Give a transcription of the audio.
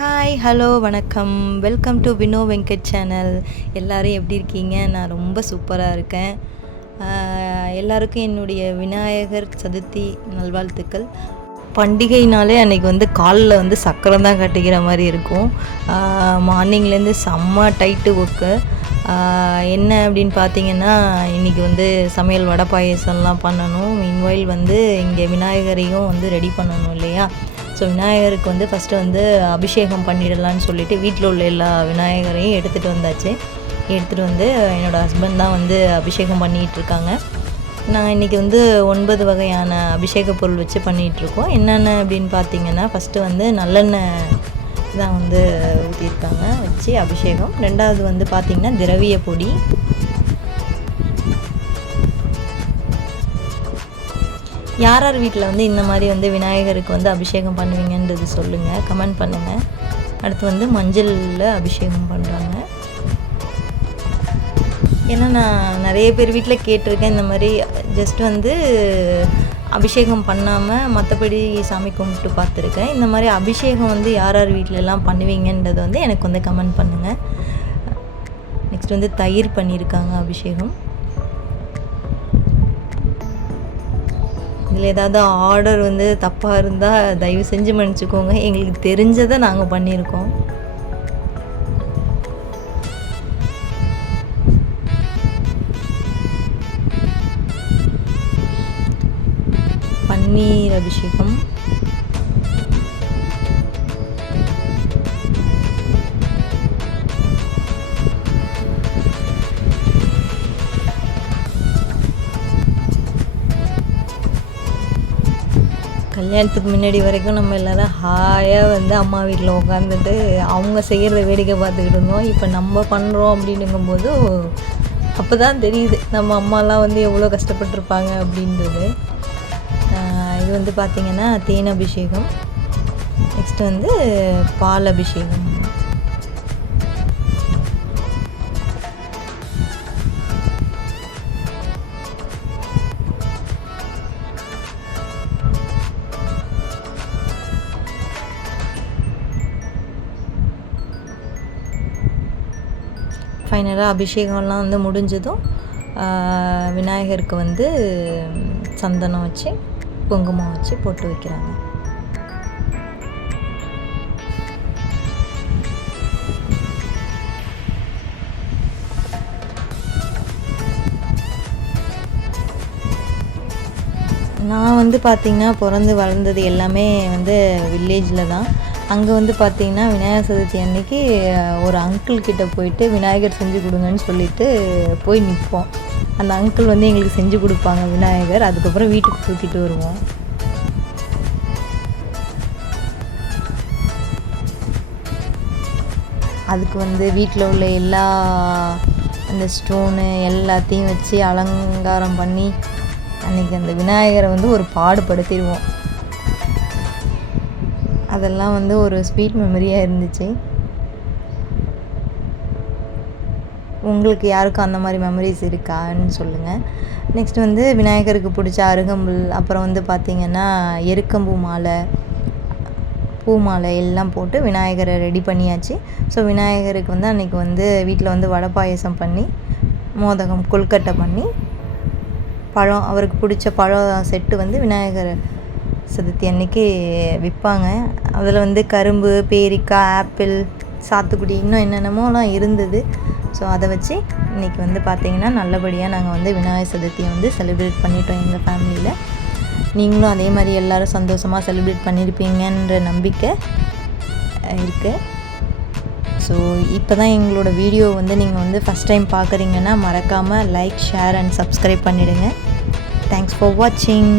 Hi hello வணக்கம். Welcome to Vino Venkat channel. எல்லோரும் எப்படி இருக்கீங்க? நான் ரொம்ப சூப்பராக இருக்கேன். எல்லாருக்கும் என்னுடைய விநாயகர் சதுர்த்தி நல்வாழ்த்துக்கள். பண்டிகைனாலே அன்றைக்கி காலில் சக்கரம் தான் கட்டிக்கிற மாதிரி இருக்கும். மார்னிங்லேருந்து செம்ம டைட்டு ஒர்க்கு. என்ன அப்படின்னு பார்த்தீங்கன்னா, இன்றைக்கி சமையல் வடை பாயசம்லாம் பண்ணணும். மீன்வாயில் இங்கே விநாயகரையும் ரெடி பண்ணணும் இல்லையா? ஸோ விநாயகருக்கு ஃபஸ்ட்டு அபிஷேகம் பண்ணிடலான்னு சொல்லிவிட்டு வீட்டில் உள்ள எல்லா விநாயகரையும் எடுத்துகிட்டு வந்தாச்சு. எடுத்துகிட்டு என்னோடய ஹஸ்பண்ட் தான் அபிஷேகம் பண்ணிகிட்ருக்காங்க. நாங்கள் இன்றைக்கி 9 வகையான அபிஷேக பொருள் வச்சு பண்ணிகிட்ருக்கோம். என்னென்ன அப்படின்னு பார்த்தீங்கன்னா, ஃபஸ்ட்டு நல்லெண்ணெய் தான் ஊற்றிருக்காங்க வச்சு அபிஷேகம். ரெண்டாவது பார்த்திங்கன்னா திரவிய பொடி. யார் யார் வீட்டில் இந்த மாதிரி விநாயகருக்கு அபிஷேகம் பண்ணுவீங்கன்றது சொல்லுங்கள், கமெண்ட் பண்ணுங்கள். அடுத்து மஞ்சளில் அபிஷேகம் பண்ணுறாங்க. ஏன்னா நான் நிறைய பேர் வீட்டில் கேட்டிருக்கேன், இந்த மாதிரி ஜஸ்ட் அபிஷேகம் பண்ணாமல் மற்றபடி சாமி கும்பிட்டு பார்த்துருக்கேன். இந்த மாதிரி அபிஷேகம் யார் யார் வீட்டிலலாம் பண்ணுவீங்கன்றது எனக்கு கமெண்ட் பண்ணுங்கள். நெக்ஸ்ட் தயிர் பண்ணியிருக்காங்க அபிஷேகம். இதில் ஏதாவது ஆர்டர் தப்பாக இருந்தால் தயவு செஞ்சு மன்னிச்சுக்கோங்க. எங்களுக்கு தெரிஞ்சதை நாங்கள் பண்ணியிருக்கோம். பன்னீர் அபிஷேகம். கல்யாணத்துக்கு முன்னாடி வரைக்கும் நம்ம எல்லோரும் ஹாயாக அம்மா வீட்டில் உட்காந்துட்டு அவங்க செய்கிறத வேடிக்கை பார்த்துக்கிட்டு இருந்தோம். இப்போ நம்ம பண்ணுறோம் அப்படின்னுங்கும்போது அப்போ தான் தெரியுது நம்ம அம்மாலாம் எவ்வளோ கஷ்டப்பட்டுருப்பாங்க அப்படின்றது. இது பார்த்திங்கன்னா தேன் அபிஷேகம். நெக்ஸ்ட்டு பால் அபிஷேகம். ஃபைனலாக அபிஷேகம்லாம் முடிஞ்சதும் விநாயகருக்கு சந்தனம் வச்சு குங்குமம் வச்சு போட்டு வைக்கிறாங்க. நான் பார்த்திங்கன்னா பிறந்து வளர்ந்தது எல்லாமே வில்லேஜில் தான். அங்கே பார்த்திங்கன்னா விநாயகர் சதுர்த்தி அன்னைக்கு ஒரு அங்கிள் கிட்டே போயிட்டு விநாயகர் செஞ்சு கொடுங்கன்னு சொல்லிட்டு போய் நிற்போம். அந்த அங்கிள் எங்களுக்கு செஞ்சு கொடுப்பாங்க விநாயகர். அதுக்கப்புறம் வீட்டுக்கு தூக்கிட்டு வருவோம். அதுக்கு வீட்டில் உள்ள எல்லா அந்த ஸ்டோனு எல்லாத்தையும் வச்சு அலங்காரம் பண்ணி அன்றைக்கி அந்த விநாயகரை ஒரு பாடுபடுத்திடுவோம். அதெல்லாம் ஒரு ஸ்வீட் மெமரியாக இருந்துச்சு. உங்களுக்கு யாருக்கும் அந்த மாதிரி மெமரிஸ் இருக்கான்னு சொல்லுங்கள். நெக்ஸ்ட் விநாயகருக்கு பிடிச்ச அருகம்புல், அப்புறம் பார்த்திங்கன்னா எருக்கம்பூ மாலை, பூ மாலை எல்லாம் போட்டு விநாயகரை ரெடி பண்ணியாச்சு. ஸோ விநாயகருக்கு அன்றைக்கி வீட்டில் வடை பாயசம் பண்ணி, மோதகம் கொழுக்கட்டை பண்ணி, பழம் அவருக்கு பிடிச்ச பழம் செட்டு விநாயகர் சதுர்த்தி அன்றைக்கி விற்பாங்க. அதில் கரும்பு, பேரிக்காய், ஆப்பிள், சாத்துக்குடி இன்னும் என்னென்னமோலாம் இருந்தது. ஸோ அதை வச்சு இன்றைக்கி பார்த்திங்கன்னா நல்லபடியாக நாங்கள் விநாயகர் சதுர்த்தியை செலிப்ரேட் பண்ணிட்டோம் எங்கள் ஃபேமிலியில். நீங்களும் அதே மாதிரி எல்லோரும் சந்தோஷமாக செலிப்ரேட் பண்ணியிருப்பீங்கன்ற நம்பிக்கை இருக்குது. ஸோ இப்போ தான் எங்களோட வீடியோ நீங்கள் ஃபஸ்ட் டைம் பார்க்குறீங்கன்னா மறக்காமல் லைக், ஷேர் அண்ட் சப்ஸ்கிரைப் பண்ணிவிடுங்க. தேங்க்ஸ் ஃபார் வாட்சிங்.